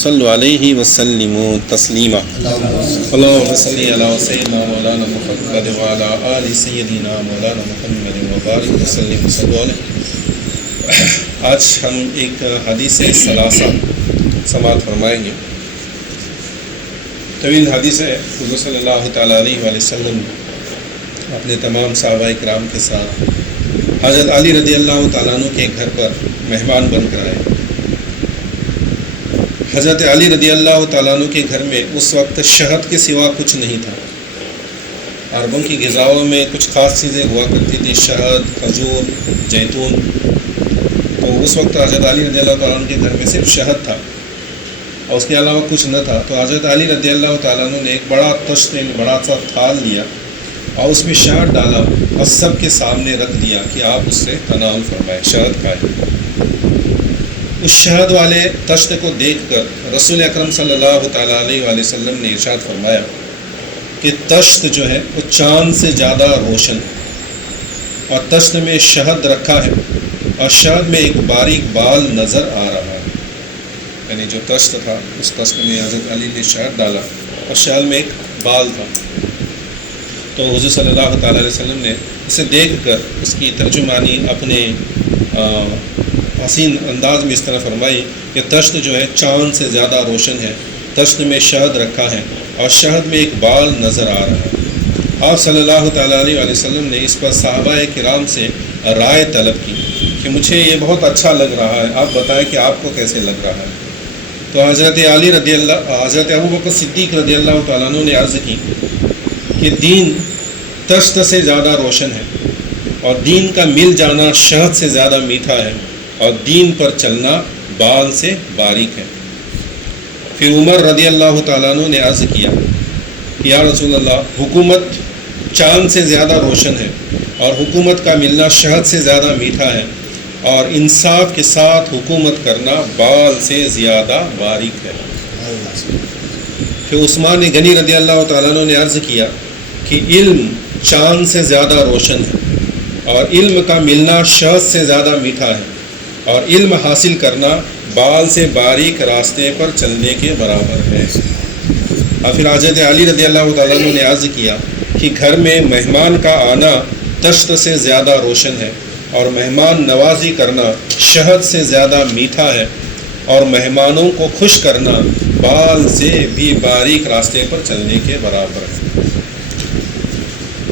صلو علیہ وسلم تسلیما اللہم صلی علی سیدنا مولانا محمد وعلی آل سیدنا مولانا محمد وبارک وسلم صلو علیہ۔ آج ہم ایک حدیث ثلاثہ سماعت فرمائیں گے۔ طویل حدیث ہے۔ حضور صلی اللہ تعالیٰ علیہ وآلہ وسلم اپنے تمام صحابہ اکرام کے ساتھ حضرت علی رضی اللہ تعالیٰ عنہ کے گھر پر مہمان بن کر آئے۔ حضرت علی رضی اللہ تعالیٰ عنہ کے گھر میں اس وقت شہد کے سوا کچھ نہیں تھا۔ عربوں کی غذاؤں میں کچھ خاص چیزیں ہوا کرتی تھی، شہد، کھجور، زیتون۔ تو اس وقت حضرت علی رضی اللہ تعالیٰ عنہ کے گھر میں صرف شہد تھا اور اس کے علاوہ کچھ نہ تھا۔ تو حضرت علی رضی اللہ تعالیٰ عنہ نے ایک بڑا تشت، بڑا سا تھال لیا اور اس میں شہد ڈالا اور سب کے سامنے رکھ دیا کہ آپ اس سے تناول فرمائیں، شہد کھائیں۔ اس شہد والے تشت کو دیکھ کر رسول اکرم صلی اللہ تعالیٰ علیہ وآلہ وسلم نے ارشاد فرمایا کہ تشت جو ہے وہ چاند سے زیادہ روشن ہے اور تشت میں شہد رکھا ہے اور شہد میں ایک باریک بال نظر آ رہا ہے۔ یعنی جو تشت تھا اس تشت میں حضرت علی نے شہد ڈالا اور شہد میں ایک بال تھا۔ تو حضور صلی اللہ تعالیٰ علیہ وسلم نے اسے دیکھ کر اس کی ترجمانی اپنے حسین انداز میں اس طرح فرمائی کہ تشت جو ہے چاند سے زیادہ روشن ہے، تشت میں شہد رکھا ہے اور شہد میں ایک بال نظر آ رہا ہے۔ آپ صلی اللہ تعالیٰ علیہ وآلہ وسلم نے اس پر صحابہ کرام سے رائے طلب کی کہ مجھے یہ بہت اچھا لگ رہا ہے، آپ بتائیں کہ آپ کو کیسے لگ رہا ہے۔ تو حضرت ابوبکر صدیق رضی اللہ تعالیٰ عنہ نے عرض کی کہ دین تشت سے زیادہ روشن ہے اور دین کا مل جانا شہد سے زیادہ میٹھا ہے اور دین پر چلنا بال سے باریک ہے۔ پھر عمر رضی اللہ تعالیٰ عنہ نے عرض کیا کہ یا رسول اللہ، حکومت چاند سے زیادہ روشن ہے اور حکومت کا ملنا شہد سے زیادہ میٹھا ہے اور انصاف کے ساتھ حکومت کرنا بال سے زیادہ باریک ہے۔ پھر عثمان غنی رضی اللہ تعالیٰ عنہ نے عرض کیا کہ علم چاند سے زیادہ روشن ہے اور علم کا ملنا شہد سے زیادہ میٹھا ہے اور علم حاصل کرنا بال سے باریک راستے پر چلنے کے برابر ہے۔ اور پھر حضرت علی رضی اللہ تعالیٰ عنہ نے عرض کیا کہ گھر میں مہمان کا آنا تشت سے زیادہ روشن ہے اور مہمان نوازی کرنا شہد سے زیادہ میٹھا ہے اور مہمانوں کو خوش کرنا بال سے بھی باریک راستے پر چلنے کے برابر ہے۔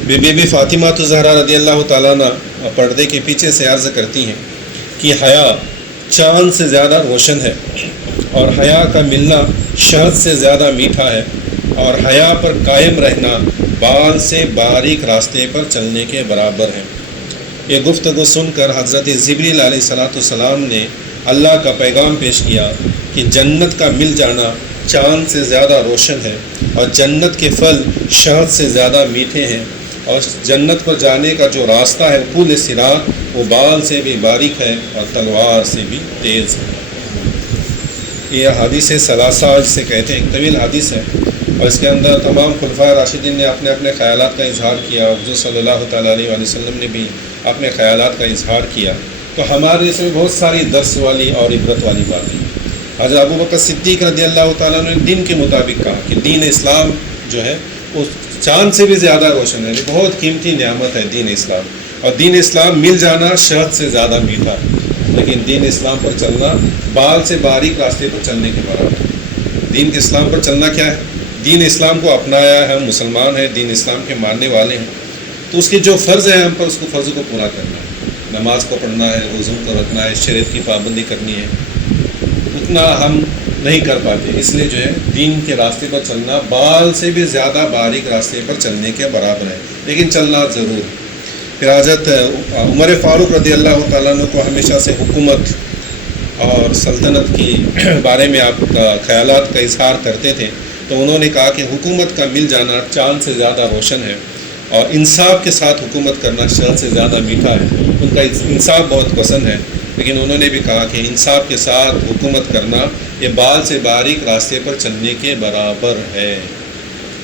بی بی فاطمہ الزہرا رضی اللہ تعالیٰ عنہ پردے کے پیچھے سے عرض کرتی ہیں کہ حیا چاند سے زیادہ روشن ہے اور حیا کا ملنا شہد سے زیادہ میٹھا ہے اور حیا پر قائم رہنا بال سے باریک راستے پر چلنے کے برابر ہے۔ یہ گفتگو سن کر حضرت جبریل علیہ السلام نے اللہ کا پیغام پیش کیا کہ جنت کا مل جانا چاند سے زیادہ روشن ہے اور جنت کے پھل شہد سے زیادہ میٹھے ہیں اور جنت پر جانے کا جو راستہ ہے پل صراط وہ بال سے بھی باریک ہے اور تلوار سے بھی تیز ہے۔ یہ حدیث ثلاثہ جسے کہتے ہیں، ایک طویل حدیث ہے اور اس کے اندر تمام خلفائے راشدین نے اپنے اپنے خیالات کا اظہار کیا، حضور صلی اللہ تعالیٰ علیہ وآلہ وسلم نے بھی اپنے خیالات کا اظہار کیا۔ تو ہمارے اس میں بہت ساری درس والی اور عبرت والی باتیں۔ حضرت ابوبکر صدیق رضی اللہ تعالیٰ نے دین کے مطابق کہا کہ دین اسلام جو ہے وہ چاند سے بھی زیادہ روشن ہے، بہت قیمتی نعمت ہے دین اسلام، اور دین اسلام مل جانا شہد سے زیادہ میٹھا ہے، لیکن دین اسلام پر چلنا بال سے باریک راستے پر چلنے کے برابر ہے۔ دین کے اسلام پر چلنا کیا ہے؟ دین اسلام کو اپنایا ہے، ہم مسلمان ہیں، دین اسلام کے ماننے والے ہیں، تو اس کے جو فرض ہیں ہم پر اس کو فرض کو پورا کرنا ہے۔ نماز کو پڑھنا ہے، روزوں کو رکھنا ہے، شریعت کی پابندی کرنی ہے، اتنا ہم نہیں کر پاتے، اس لیے جو ہے دین کے راستے پر چلنا بال سے بھی زیادہ باریک راستے پر چلنے کے برابر ہے، لیکن چلنا ضرور ہے۔ پھر حضرت عمر فاروق رضی اللہ تعالیٰ عنہ کو ہمیشہ سے حکومت اور سلطنت کی بارے میں آپ کا خیالات کا اظہار کرتے تھے، تو انہوں نے کہا کہ حکومت کا مل جانا چاند سے زیادہ روشن ہے اور انصاف کے ساتھ حکومت کرنا شہد سے زیادہ میٹھا ہے۔ ان کا انصاف بہت پسند ہے، لیکن انہوں نے بھی کہا کہ انصاف کے ساتھ حکومت کرنا یہ بال سے باریک راستے پر چلنے کے برابر ہے۔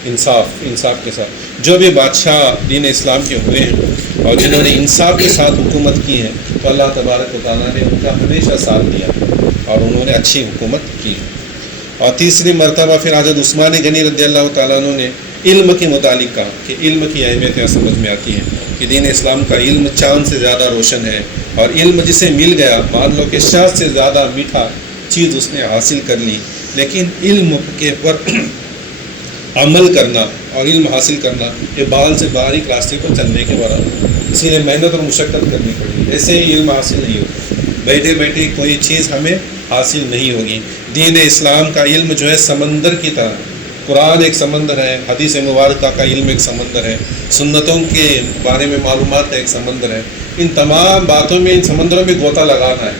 انصاف کے ساتھ جو بھی بادشاہ دین اسلام کے ہوئے ہیں اور جنہوں نے انصاف کے ساتھ حکومت کی ہے، تو اللہ تبارک و تعالیٰ نے ان کا ہمیشہ ساتھ دیا اور انہوں نے اچھی حکومت کی۔ اور تیسری مرتبہ پھر حضرت عثمان غنی رضی اللہ تعالیٰ عنہ نے علم کے متعلق کہا کہ علم کی اہمیت یہاں سمجھ میں آتی ہے کہ دین اسلام کا علم چاند سے زیادہ روشن ہے، اور علم جسے مل گیا، مان لو کہ شہد سے زیادہ میٹھا چیز اس نے حاصل کر لی، لیکن علم کے پر عمل کرنا اور علم حاصل کرنا یہ بال سے باریک راستے پر چلنے کے برابر، اسی لیے محنت اور مشقت کرنی پڑی، ایسے ہی علم حاصل نہیں ہوتا، بیٹھے بیٹھے کوئی چیز ہمیں حاصل نہیں ہوگی۔ دین اسلام کا علم جو ہے سمندر کی طرح، قرآن ایک سمندر ہے، حدیث مبارکہ کا علم ایک سمندر ہے، سنتوں کے بارے میں معلومات کا ایک سمندر ہے، ان تمام باتوں میں، ان سمندروں میں غوطہ لگانا ہے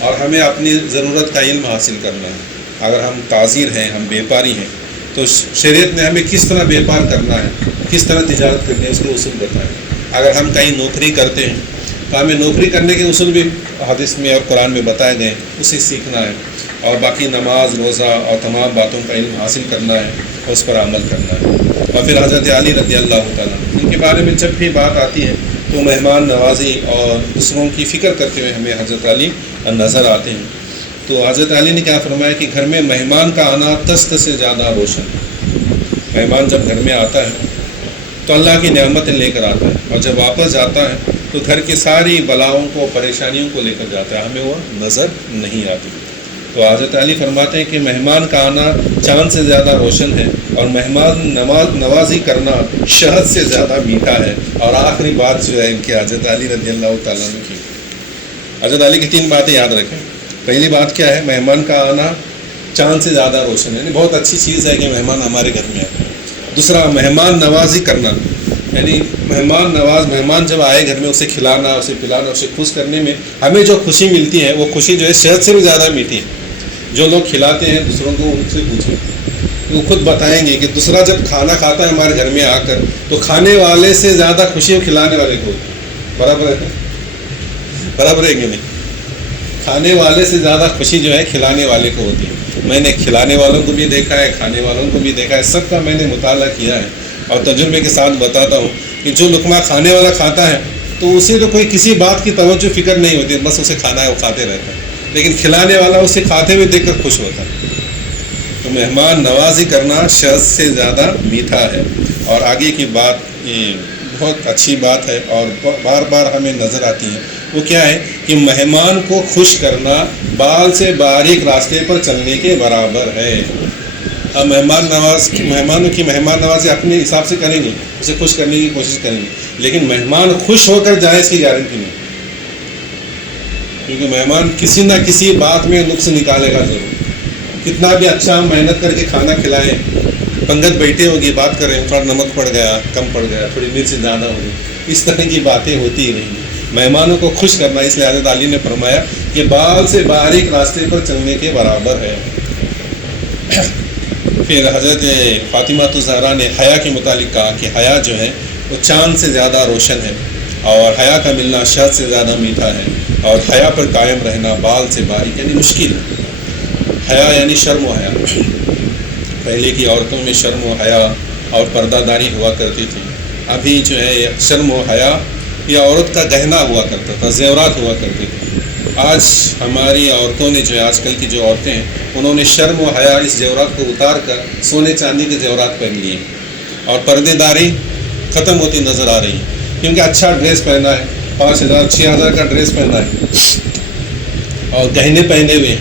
اور ہمیں اپنی ضرورت کا علم حاصل کرنا ہے۔ اگر ہم تاجر ہیں، ہم بیپاری ہیں، تو شریعت نے ہمیں کس طرح بیپار کرنا ہے، کس طرح تجارت کرنی ہے، اس کے اصول بتائیں۔ اگر ہم کہیں نوکری کرتے ہیں تو ہمیں نوکری کرنے کے اصول بھی حدیث میں اور قرآن میں بتائے گئے، اسے سیکھنا ہے، اور باقی نماز، روزہ اور تمام باتوں کا علم حاصل کرنا ہے اور اس پر عمل کرنا ہے۔ اور پھر حضرت علی رضی اللہ تعالیٰ ان کے بارے میں جب بھی بات آتی ہے تو مہمان نوازی اور دوسروں کی فکر کرتے ہوئے ہمیں حضرت علی نظر آتے ہیں۔ تو حضرت علی نے کیا فرمایا کہ گھر میں مہمان کا آنا تست سے زیادہ روشن ہے۔ مہمان جب گھر میں آتا ہے تو اللہ کی نعمتیں لے کر آتا ہے، اور جب واپس جاتا ہے تو گھر کی ساری بلاؤں کو، پریشانیوں کو لے کر جاتا ہے، ہمیں وہ نظر نہیں آتی۔ تو حضرت علی فرماتے ہیں کہ مہمان کا آنا چاند سے زیادہ روشن ہے، اور مہمان نوازی کرنا شہد سے زیادہ میٹھا ہے۔ اور آخری بات جو ہے ان کے حضرت علی رضی اللہ تعالیٰ عنہ کی، حضرت علی کی 3 باتیں یاد رکھیں۔ پہلی بات کیا ہے؟ مہمان کا آنا چاند سے زیادہ روشن ہے، یعنی بہت اچھی چیز ہے کہ مہمان ہمارے گھر میں آئے۔ دوسرا، مہمان نوازی کرنا، یعنی مہمان جب آئے گھر میں، اسے کھلانا، اسے پلانا، اسے خوش کرنے میں ہمیں جو خوشی ملتی ہے وہ خوشی جو ہے شہد سے بھی زیادہ میٹھی ہے۔ جو لوگ کھلاتے ہیں دوسروں کو، ان سے پوچھیں، وہ خود بتائیں گے کہ دوسرا جب کھانا کھاتا ہے ہمارے گھر میں آ کر تو کھانے والے سے زیادہ خوشی وہ کھلانے والے کو ہوتی ہے۔ برابر ہے کہ نہیں؟ کھانے والے سے زیادہ خوشی جو ہے کھلانے والے کو ہوتی ہے۔ میں نے کھلانے والوں کو بھی دیکھا ہے، کھانے والوں کو بھی دیکھا ہے، سب کا میں نے مطالعہ کیا ہے، اور تجربے کے ساتھ بتاتا ہوں کہ جو لقمہ کھانے والا کھاتا ہے تو اسے تو کوئی کسی بات کی توجہ فکر نہیں ہوتی، بس اسے کھانا ہے، وہ کھاتے رہتا ہے، لیکن کھلانے والا اسے کھاتے ہوئے دیکھ کر خوش ہوتا ہے۔ تو مہمان نوازی کرنا شہد سے زیادہ میٹھا ہے۔ اور آگے کی بات یہ بہت اچھی بات ہے اور بار بار ہمیں نظر آتی ہے، وہ کیا ہے کہ مہمان کو خوش کرنا بال سے باریک راستے پر چلنے کے برابر ہے۔ ہم مہمانوں کی مہمان نوازی اپنے حساب سے کریں گے، اسے خوش کرنے کی کوشش کریں گے، لیکن مہمان خوش ہو کر جائے اس کی گارنٹی نہیں، کیونکہ مہمان کسی نہ کسی بات میں نقص نکالے گا ضرور۔ کتنا بھی اچھا ہم محنت کر کے کھانا کھلائیں، پنگت بیٹھے ہوگی، بات کر رہے ہیں، تھوڑا نمک پڑ گیا، کم پڑ گیا، تھوڑی مرچ زیادہ ہو گئی، اس طرح کی باتیں ہوتی ہی نہیں۔ مہمانوں کو خوش کرنا، اس لیے حضرت علی نے فرمایا کہ بال سے باریک راستے پر چلنے کے برابر ہے۔ پھر حضرت فاطمہ الزہرا نے حیا کے متعلق کہا کہ حیا جو ہے وہ چاند سے زیادہ روشن ہے، اور حیا کا ملنا شہد سے زیادہ میٹھا ہے، اور حیا پر قائم رہنا بال سے باریک یعنی مشکل ہے۔ حیا یعنی شرم و حیا، پہلے کی عورتوں میں شرم و حیا اور پردہ داری ہوا کرتی تھی، ابھی جو ہے شرم و حیا یہ عورت کا گہنا ہوا کرتا تھا، زیورات ہوا کرتے تھے۔ آج ہماری عورتوں نے جو ہے، آج کل کی جو عورتیں ہیں، انہوں نے شرم و حیا اس زیورات کو اتار کر سونے چاندی کے زیورات پہن لیے، اور پردے داری ختم ہوتی نظر آ رہی ہے، کیونکہ اچھا ڈریس پہنا ہے، 5000 6000 کا ڈریس پہنا ہے اور گہنے پہنے ہوئے،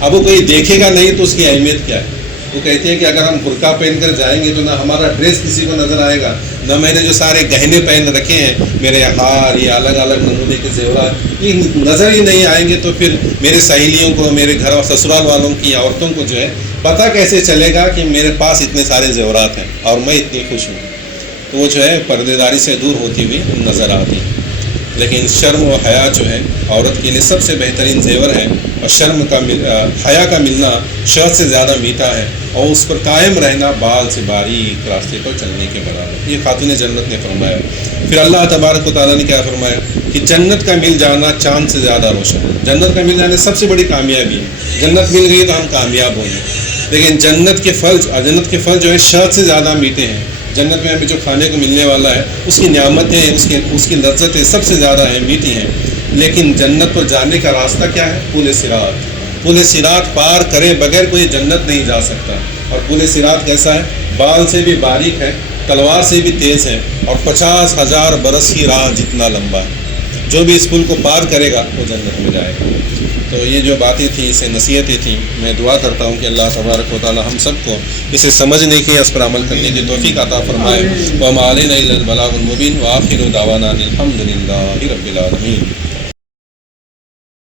اب وہ کوئی دیکھے گا نہیں تو اس کی اہمیت کیا ہے؟ وہ کہتے ہیں کہ اگر ہم برقع پہن کر جائیں گے تو نہ ہمارا ڈریس کسی کو نظر آئے گا، نہ میں نے جو سارے گہنے پہن رکھے ہیں، میرے ہار، یہ الگ الگ نمونے کے زیورات، یہ نظر ہی نہیں آئیں گے، تو پھر میرے سہیلیوں کو، میرے گھر اور سسرال والوں کی عورتوں کو جو ہے پتہ کیسے چلے گا کہ میرے پاس اتنے سارے زیورات ہیں اور میں اتنی خوش ہوں؟ تو وہ جو ہے پردے داری سے دور ہوتی ہوئی نظر آتی ہے۔ لیکن شرم و حیا جو ہے عورت کے لیے سب سے بہترین زیور ہے، اور حیا کا ملنا شہد سے زیادہ میٹھا ہے، اور اس پر قائم رہنا بال سے باریک راستے پر چلنے کے برابر۔ یہ خاتون جنت نے فرمایا۔ پھر اللہ تبارک و تعالیٰ نے کیا فرمایا کہ جنت کا مل جانا چاند سے زیادہ روشن ہے۔ جنت کا مل جانا سب سے بڑی کامیابی ہے، جنت مل گئی تو ہم کامیاب ہوں گے، لیکن جنت کے پھل جو ہے شہد سے زیادہ میٹھے ہیں۔ جنت میں ہمیں جو کھانے کو ملنے والا ہے، اس کی نعمتیں، اس کی لذتیں سب سے زیادہ ہیں، میٹھی ہیں، لیکن جنت پر جانے کا راستہ کیا ہے؟ پل صراط۔ پل صراط پار کرے بغیر کوئی جنت نہیں جا سکتا. اور پل صراط کیسا ہے؟ بال سے بھی باریک ہے، تلوار سے بھی تیز ہے، اور 50,000 برس کی راہ جتنا لمبا ہے. جو بھی اس پل کو پار کرے گا وہ جنت میں جائے گا. تو یہ جو باتیں تھیں، اسے نصیحتیں تھیں. میں دعا کرتا ہوں کہ اللہ تبارک و تعالی ہم سب کو اسے سمجھنے کی، اس پر عمل کرنے کی توفیق عطا فرمائے. وما علینا الا البلاغ المبین. وآخر دعوانا الحمد للہ رب العالمین.